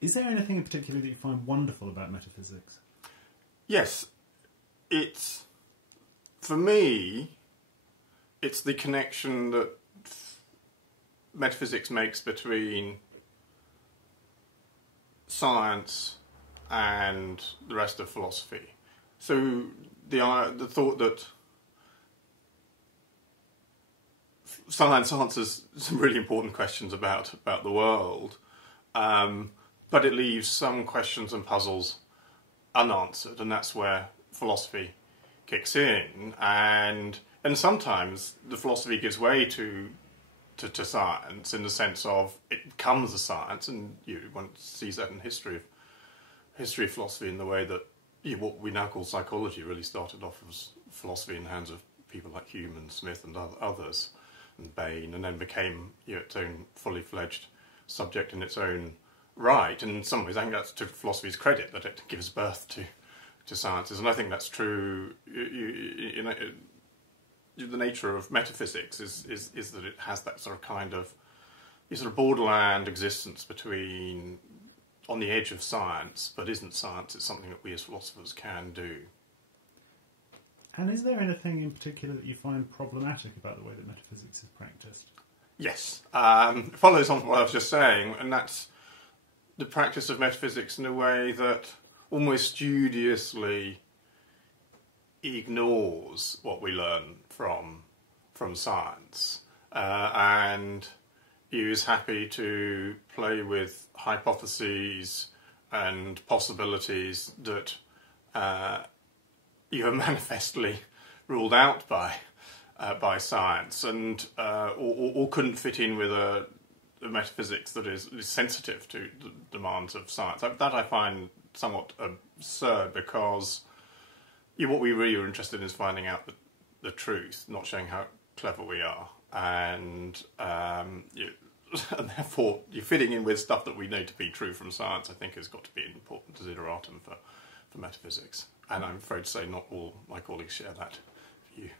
Is there anything in particular that you find wonderful about metaphysics? Yes, it's, for me, it's the connection that metaphysics makes between science and the rest of philosophy. So the thought that science answers some really important questions about the world, but it leaves some questions and puzzles unanswered, and that's where philosophy kicks in. And sometimes the philosophy gives way to science in the sense of it becomes a science, and one sees that in history of philosophy in the way that what we now call psychology really started off as philosophy in the hands of people like Hume and Smith and others, and Bain, and then became its own fully fledged subject in its own right. And in some ways, I think that's to philosophy's credit that it gives birth to sciences, and I think that's true. The nature of metaphysics is that it has that sort of kind of borderland existence between on the edge of science, but isn't science. It's something that we as philosophers can do. And is there anything in particular that you find problematic about the way that metaphysics is practiced? Yes. It follows on from what I was just saying, and that's the practice of metaphysics in a way that almost studiously ignores what we learn from science, and is happy to play with hypotheses and possibilities that you are manifestly ruled out by science, and or couldn't fit in with a metaphysics that is sensitive to the demands of science. That I find somewhat absurd, because what we really are interested in is finding out the truth, not showing how clever we are, and and therefore you're fitting in with stuff that we know to be true from science. I think has got to be an important desideratum for metaphysics, and I'm afraid to say not all my colleagues share that view.